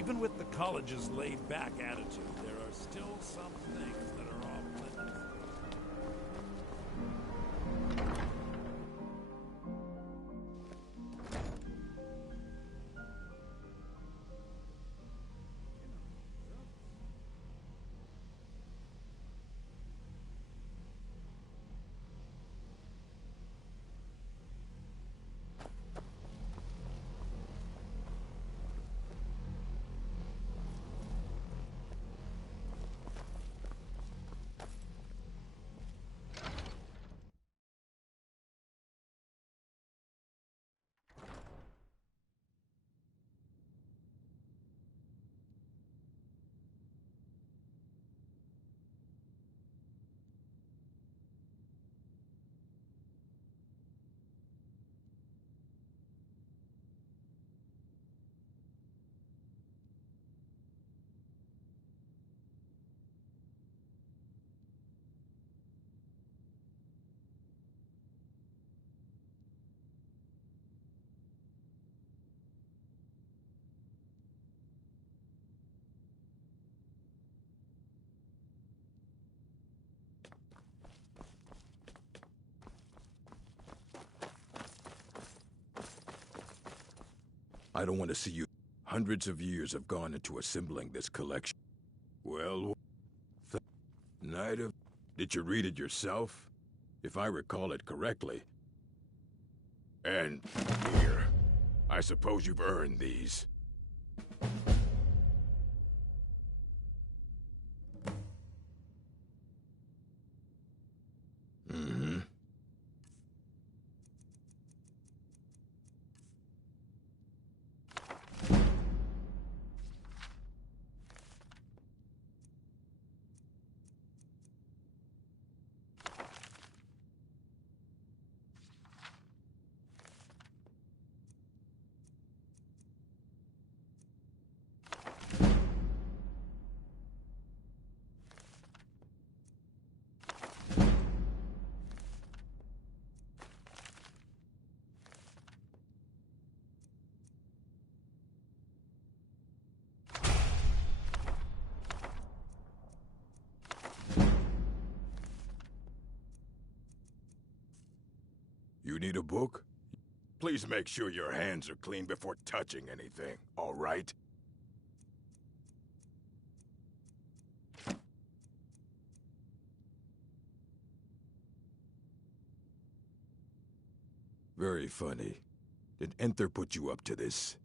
Even with the college's laid-back attitude, there are still some things that are off-limits. I don't want to see you. Hundreds of years have gone into assembling this collection. Well, Night of... Did you read it yourself? If I recall it correctly. And here, I suppose you've earned these. You need a book? Please make sure your hands are clean before touching anything, all right? Very funny. Did Enter put you up to this?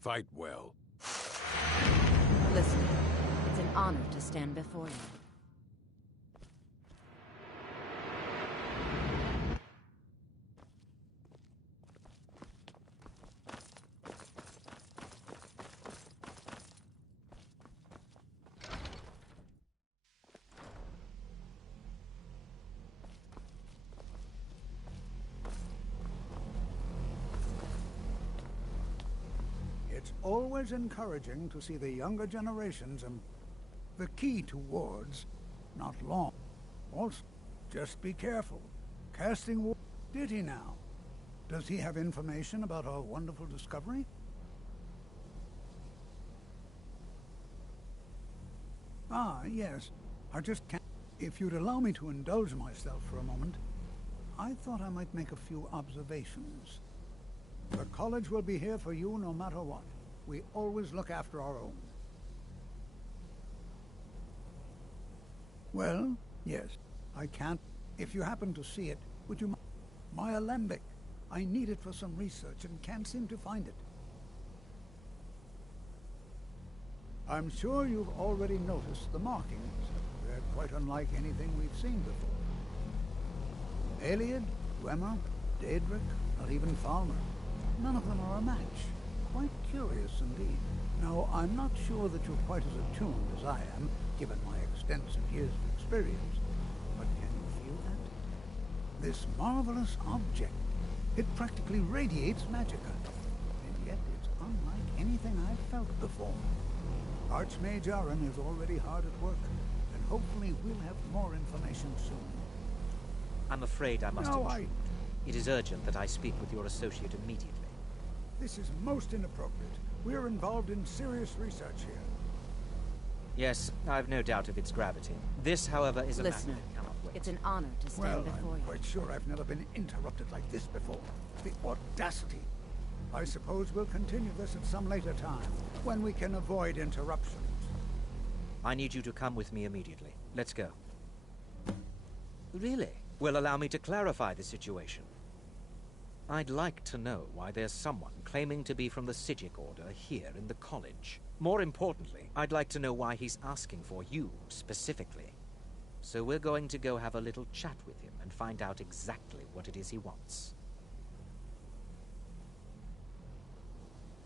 Fight well. Listen, it's an honor to stand before you. It's always encouraging to see the younger generations and the key towards not long. Also, just be careful. Casting did he now? Does he have information about our wonderful discovery? Ah, yes. I just can't... If you'd allow me to indulge myself for a moment, I thought I might make a few observations. The college will be here for you no matter what. We always look after our own. Well, yes. I can't... If you happen to see it, would you... My alembic. I need it for some research and can't seem to find it. I'm sure you've already noticed the markings. They're quite unlike anything we've seen before. Aliad, Dwemer, Daedric, not even Falmer. None of them are a match. Quite curious indeed. Now, I'm not sure that you're quite as attuned as I am, given my extensive years of experience, but can you feel that? This marvelous object, it practically radiates magicka, and yet it's unlike anything I've felt before. Archmage Aaron is already hard at work, and hopefully we'll have more information soon. I'm afraid I must No, intrude. It is urgent that I speak with your associate immediately. This is most inappropriate. We're involved in serious research here. Yes, I've no doubt of its gravity. This, however, is a Listener, matter that cannot wait. it's an honor to stand Well, before I'm you. quite sure I've never been interrupted like this before. The audacity. I suppose we'll continue this at some later time, when we can avoid interruptions. I need you to come with me immediately. Let's go. Really? Well, allow me to clarify the situation. I'd like to know why there's someone claiming to be from the Psijic Order here in the college. More importantly, I'd like to know why he's asking for you, specifically. So we're going to go have a little chat with him and find out exactly what it is he wants.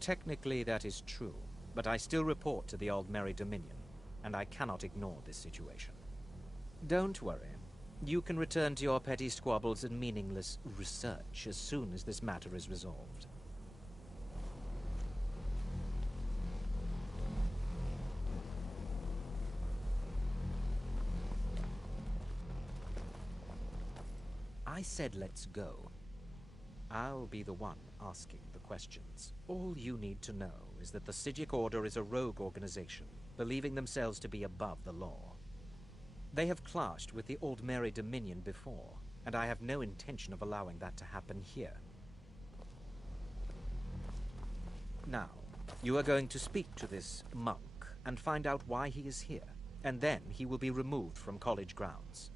Technically, that is true, but I still report to the Aldmeri Dominion, and I cannot ignore this situation. Don't worry. You can return to your petty squabbles and meaningless research as soon as this matter is resolved. I said let's go. I'll be the one asking the questions. All you need to know is that the Psijic Order is a rogue organization, believing themselves to be above the law. They have clashed with the Aldmeri Dominion before, and I have no intention of allowing that to happen here. Now, you are going to speak to this monk and find out why he is here, and then he will be removed from college grounds.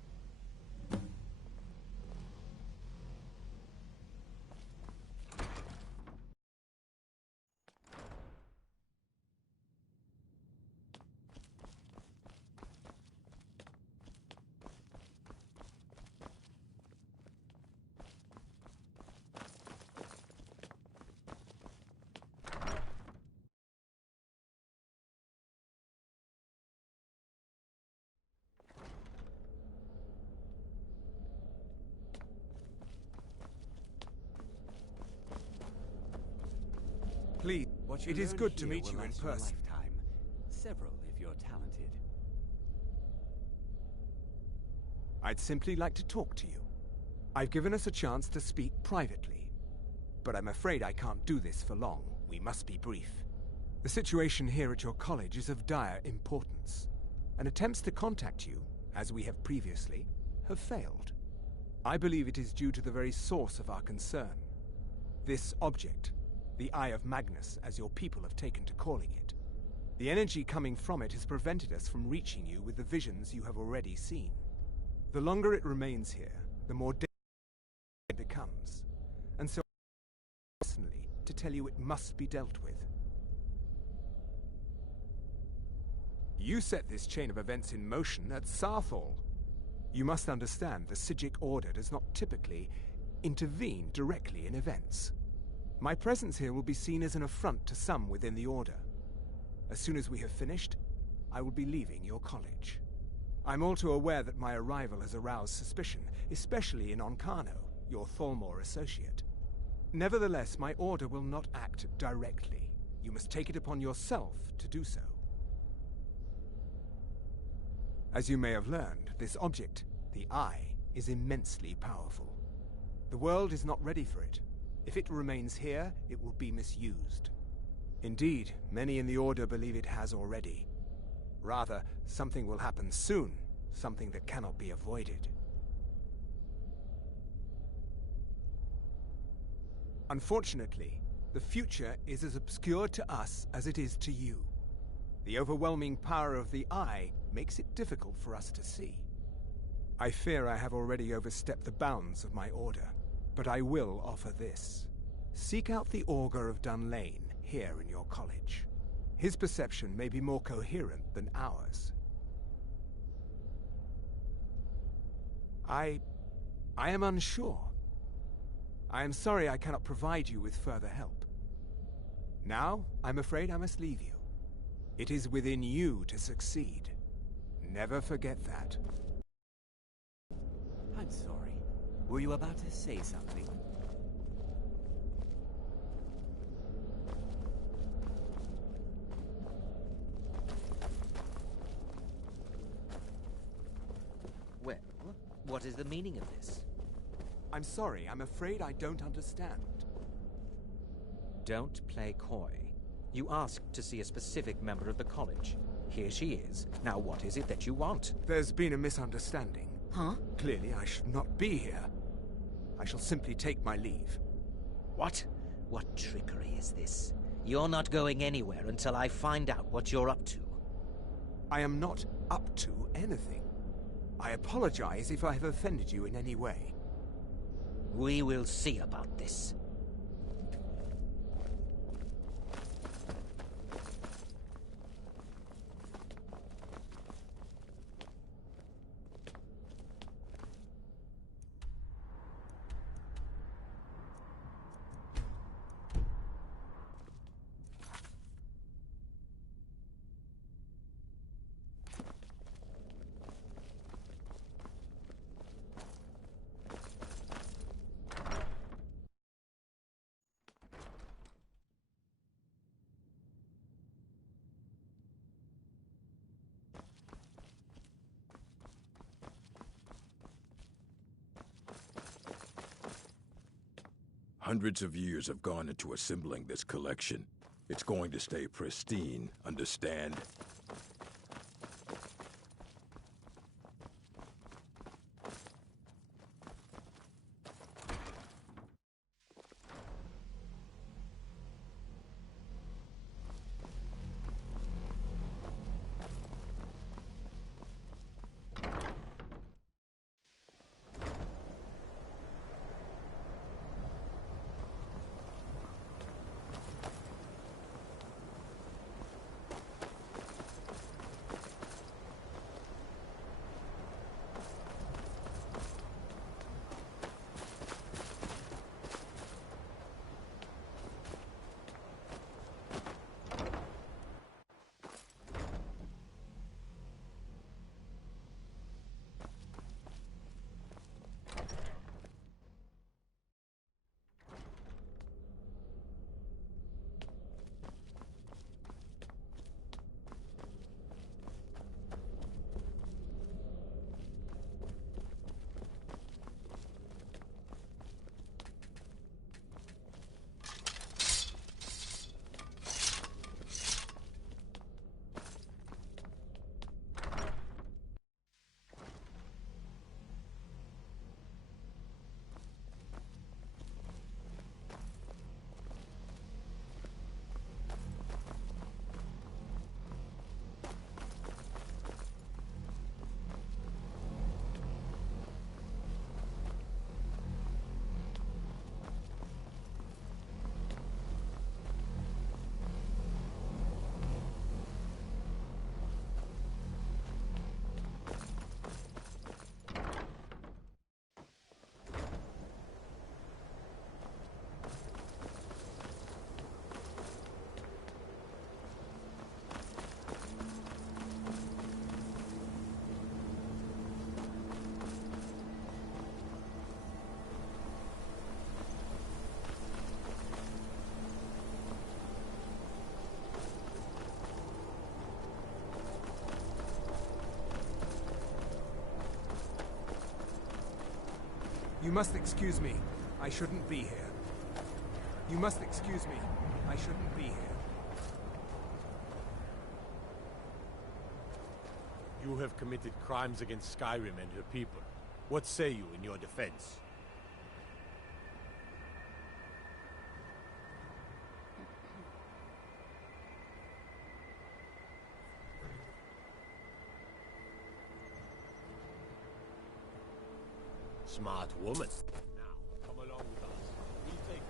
Please, What you it is learn good to here meet will you in last for a person. lifetime. Several if you're talented. I'd simply like to talk to you. I've given us a chance to speak privately. But I'm afraid I can't do this for long. We must be brief. The situation here at your college is of dire importance, and attempts to contact you, as we have previously, have failed. I believe it is due to the very source of our concern. This object, the Eye of Magnus, as your people have taken to calling it. The energy coming from it has prevented us from reaching you with the visions you have already seen. The longer it remains here, the more dangerous it becomes. And so, personally, to tell you it must be dealt with. You set this chain of events in motion at Sarthal. You must understand the Psijic Order does not typically intervene directly in events. My presence here will be seen as an affront to some within the Order. As soon as we have finished, I will be leaving your college. I'm all too aware that my arrival has aroused suspicion, especially in Onkano, your Thalmor associate. Nevertheless, my Order will not act directly. You must take it upon yourself to do so. As you may have learned, this object, the Eye, is immensely powerful. The world is not ready for it. If it remains here, it will be misused. Indeed, many in the Order believe it has already. Rather, something will happen soon, something that cannot be avoided. Unfortunately, the future is as obscure to us as it is to you. The overwhelming power of the Eye makes it difficult for us to see. I fear I have already overstepped the bounds of my Order, but I will offer this. Seek out the Augur of Dunlane here in your college. His perception may be more coherent than ours. I am unsure. I am sorry I cannot provide you with further help. Now, I'm afraid I must leave you. It is within you to succeed. Never forget that. I'm sorry. Were you about to say something? Well, what is the meaning of this? I'm sorry, I'm afraid I don't understand. Don't play coy. You asked to see a specific member of the college. Here she is. Now what is it that you want? There's been a misunderstanding. Huh? Clearly, I should not be here. I shall simply take my leave. What? What trickery is this? You're not going anywhere until I find out what you're up to. I am not up to anything. I apologize if I have offended you in any way. We will see about this. Hundreds of years have gone into assembling this collection. It's going to stay pristine, understand? You must excuse me. I shouldn't be here. You must excuse me. I shouldn't be here. You have committed crimes against Skyrim and her people. What say you in your defense? Smart woman. Now, come along with us. We'll take her.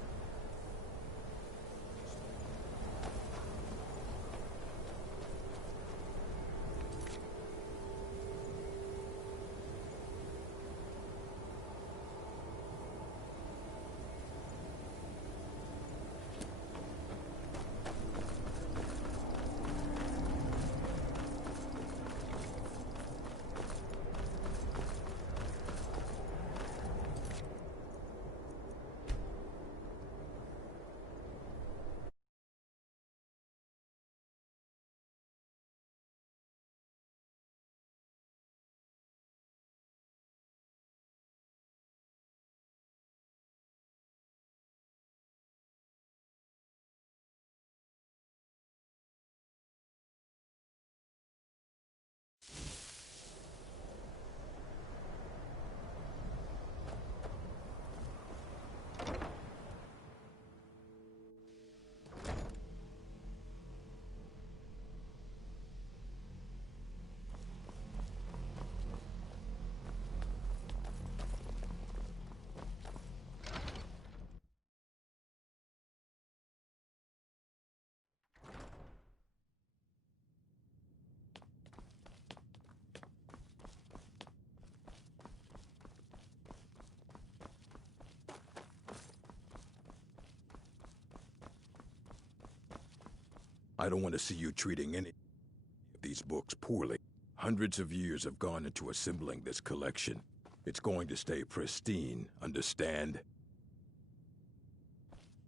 I don't want to see you treating any of these books poorly. Hundreds of years have gone into assembling this collection. It's going to stay pristine, understand?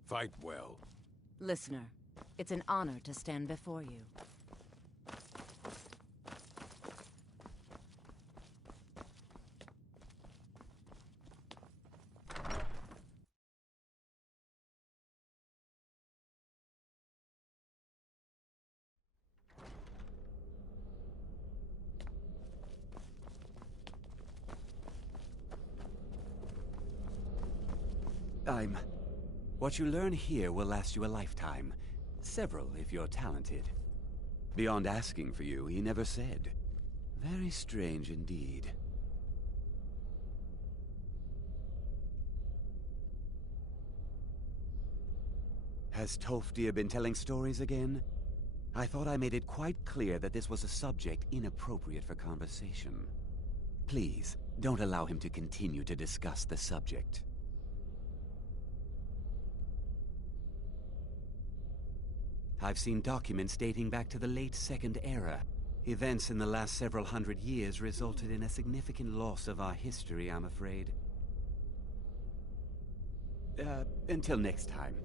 Fight well. Listener, it's an honor to stand before you. What you learn here will last you a lifetime. Several, if you're talented. Beyond asking for you, he never said. Very strange indeed. Has Tolfdir been telling stories again? I thought I made it quite clear that this was a subject inappropriate for conversation. Please, don't allow him to continue to discuss the subject. I've seen documents dating back to the late Second Era. Events in the last several hundred years resulted in a significant loss of our history, I'm afraid. Until next time.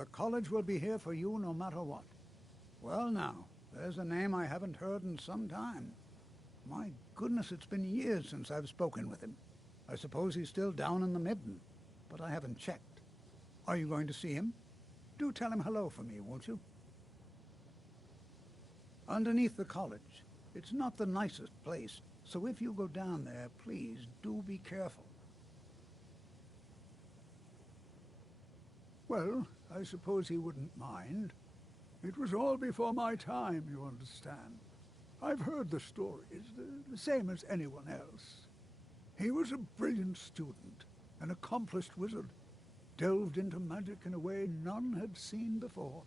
The college will be here for you no matter what. Well now, there's a name I haven't heard in some time. My goodness, it's been years since I've spoken with him. I suppose he's still down in the Midden, but I haven't checked. Are you going to see him? Do tell him hello for me, won't you? Underneath the college. It's not the nicest place, so if you go down there, please do be careful. Well, I suppose he wouldn't mind. It was all before my time, you understand. I've heard the stories, the same as anyone else. He was a brilliant student, an accomplished wizard, delved into magic in a way none had seen before.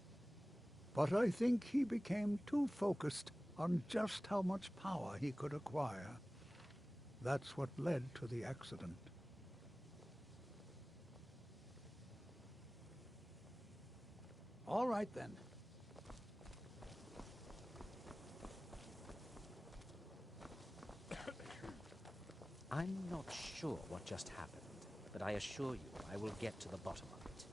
But I think he became too focused on just how much power he could acquire. That's what led to the accident. All right, then. I'm not sure what just happened, but I assure you I will get to the bottom of it.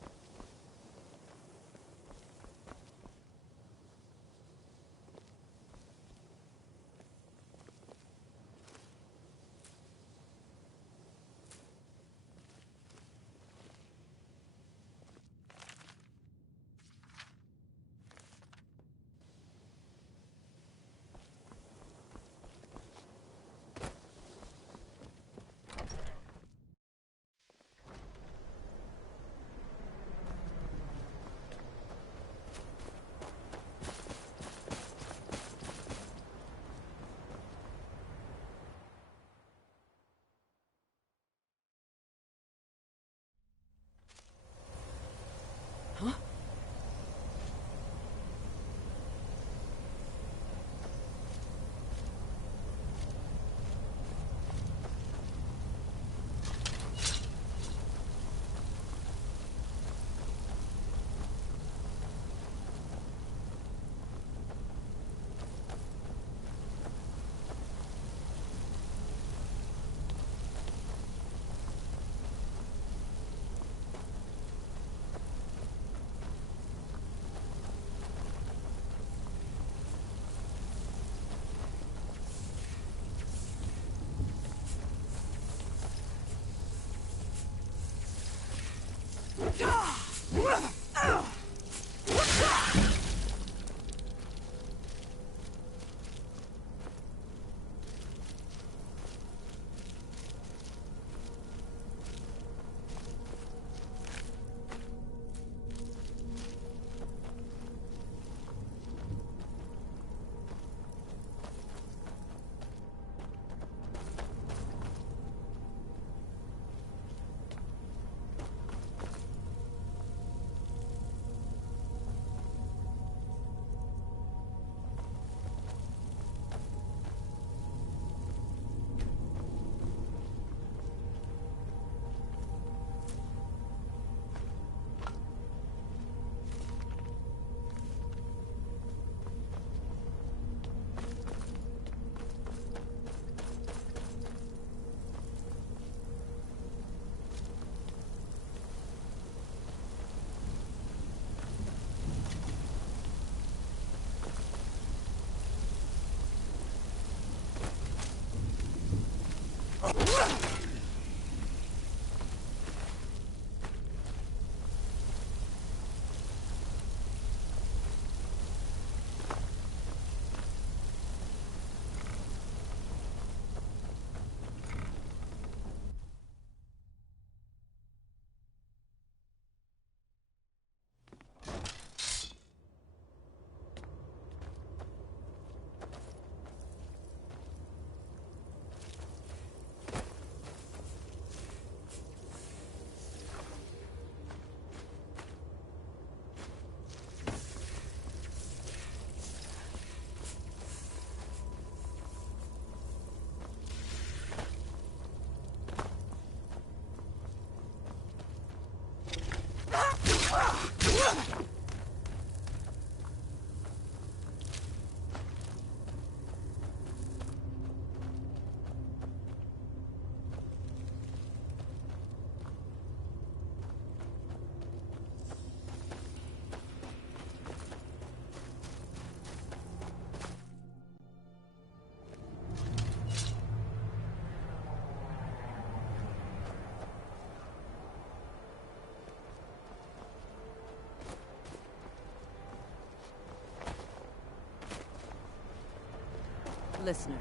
Listener,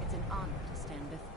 it's an honor to stand before.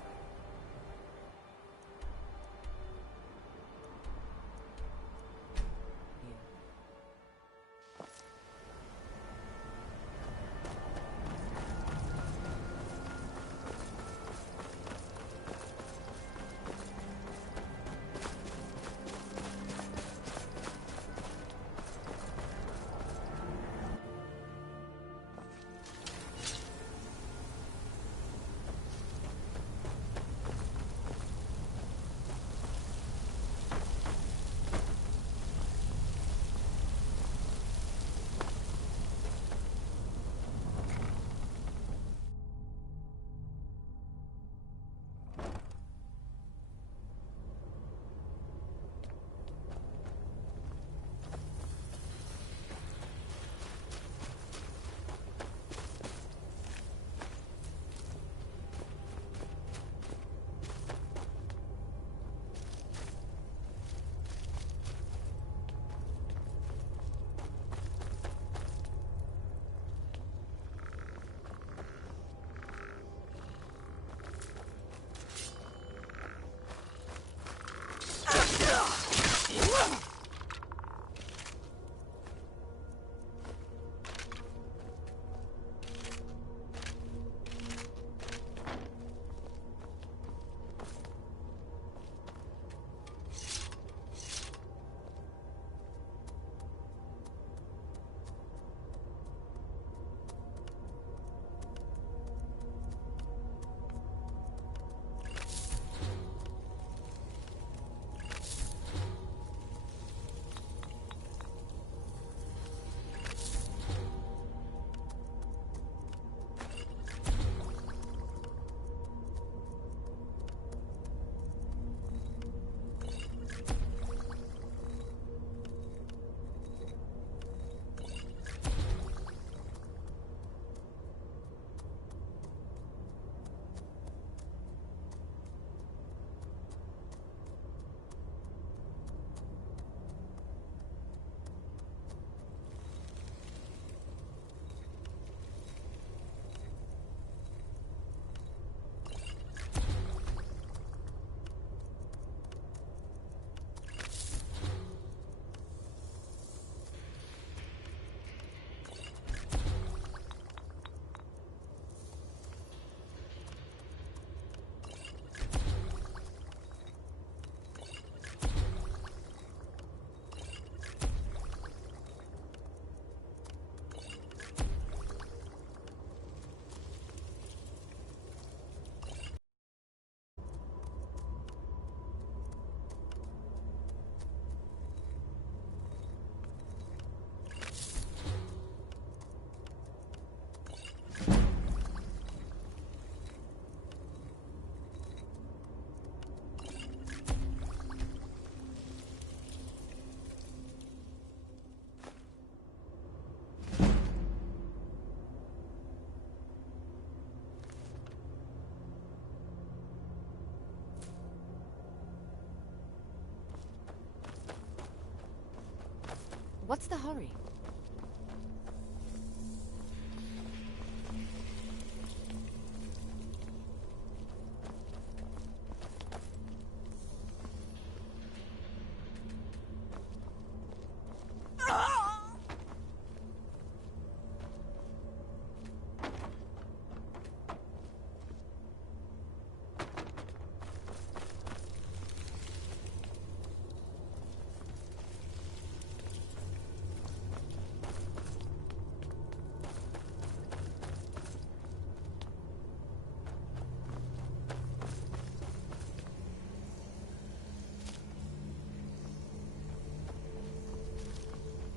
What's the hurry?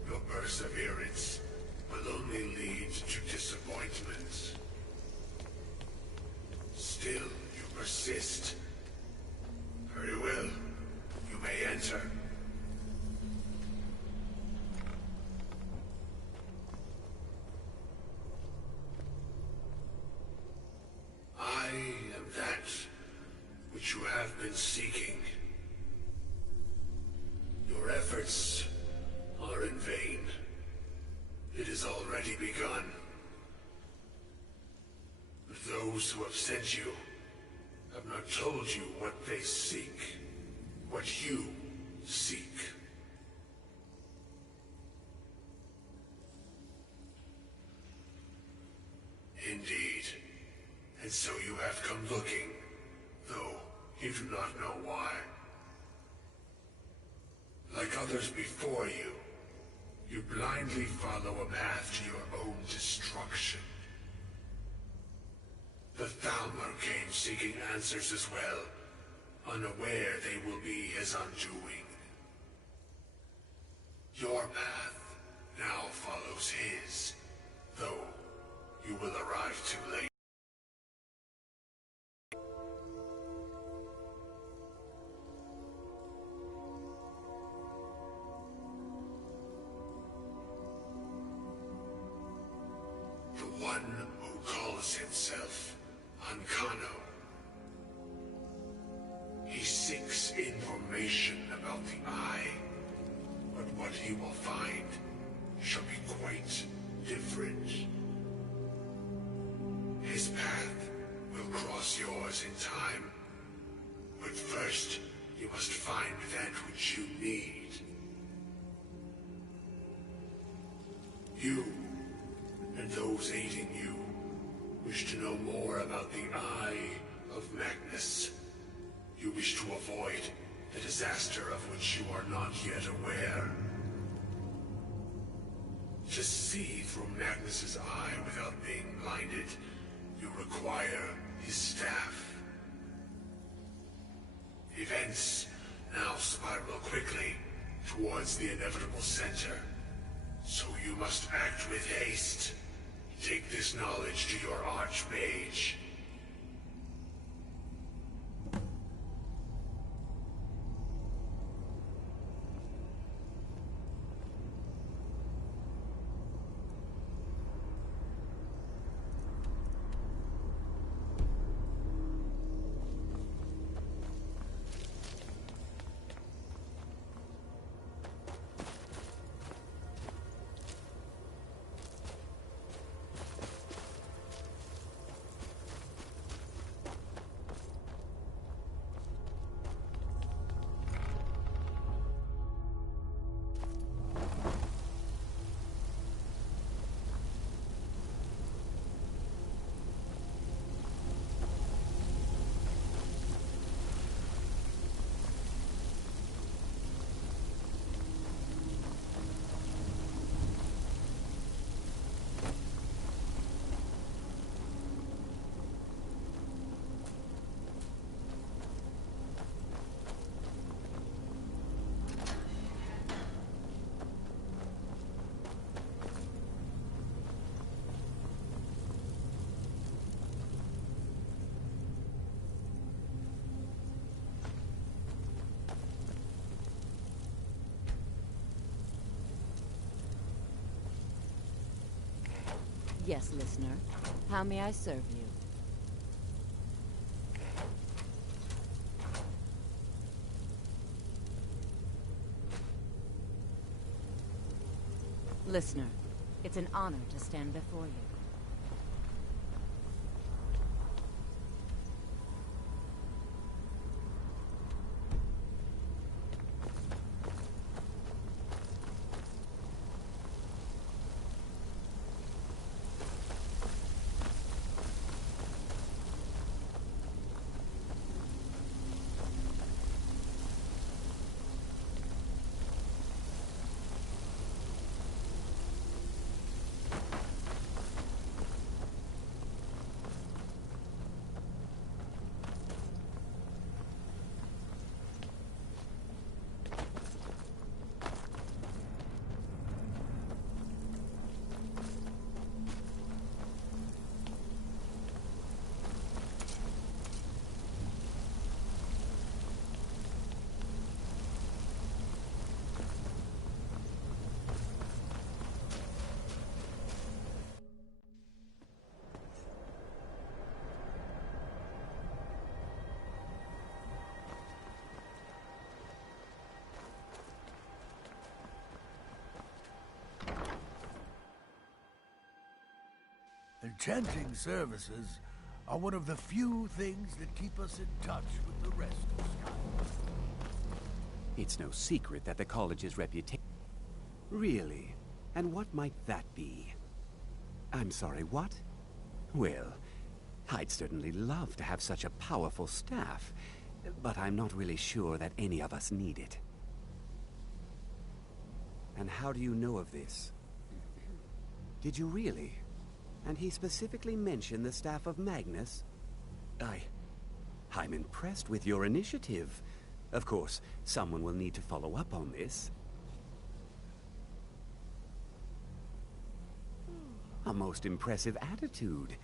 Your perseverance will only lead to disappointment. Still, you persist. Very well. You may enter. I am that which you have been seeking. Your efforts are in vain. It has already begun. But those who have sent you have not told you what they seek, what you seek. Indeed. And so you have come looking, though you do not know why. Like others before you, you blindly follow a path to your own destruction. The Thalmor came seeking answers as well, unaware they will be his undoing. Your path now follows his, though you will arrive too late. The one who calls himself Ancano. He seeks information about the Eye, but what he will find shall be quite different. His path will cross yours in time, but first you must find that which you need. You and those aiding you wish to know more about the Eye of Magnus. You wish to avoid the disaster of which you are not yet aware. To see through Magnus's eye without being blinded, you require his staff. Events now spiral quickly towards the inevitable center, so you must act with haste. Take this knowledge to your Archmage. Yes, listener. How may I serve you? Listener, it's an honor to stand before you. Enchanting services are one of the few things that keep us in touch with the rest of Sky. It's no secret that the college's reputation... Really? And what might that be? I'm sorry, what? Well, I'd certainly love to have such a powerful staff, but I'm not really sure that any of us need it. And how do you know of this? Did you really? And he specifically mentioned the staff of Magnus? I'm impressed with your initiative. Of course, someone will need to follow up on this. A most impressive attitude.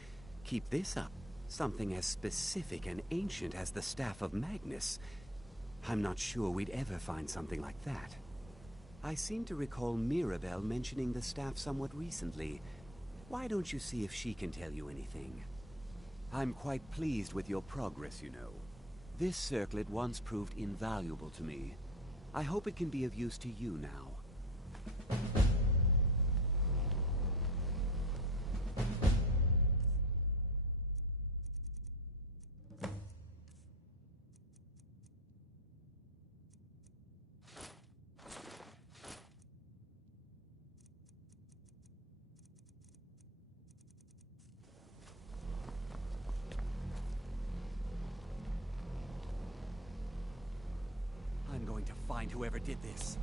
Keep this up. Something as specific and ancient as the staff of Magnus. I'm not sure we'd ever find something like that. I seem to recall Mirabelle mentioning the staff somewhat recently. Why don't you see if she can tell you anything? I'm quite pleased with your progress, you know. This circlet once proved invaluable to me. I hope it can be of use to you now. I'm going to find whoever did this.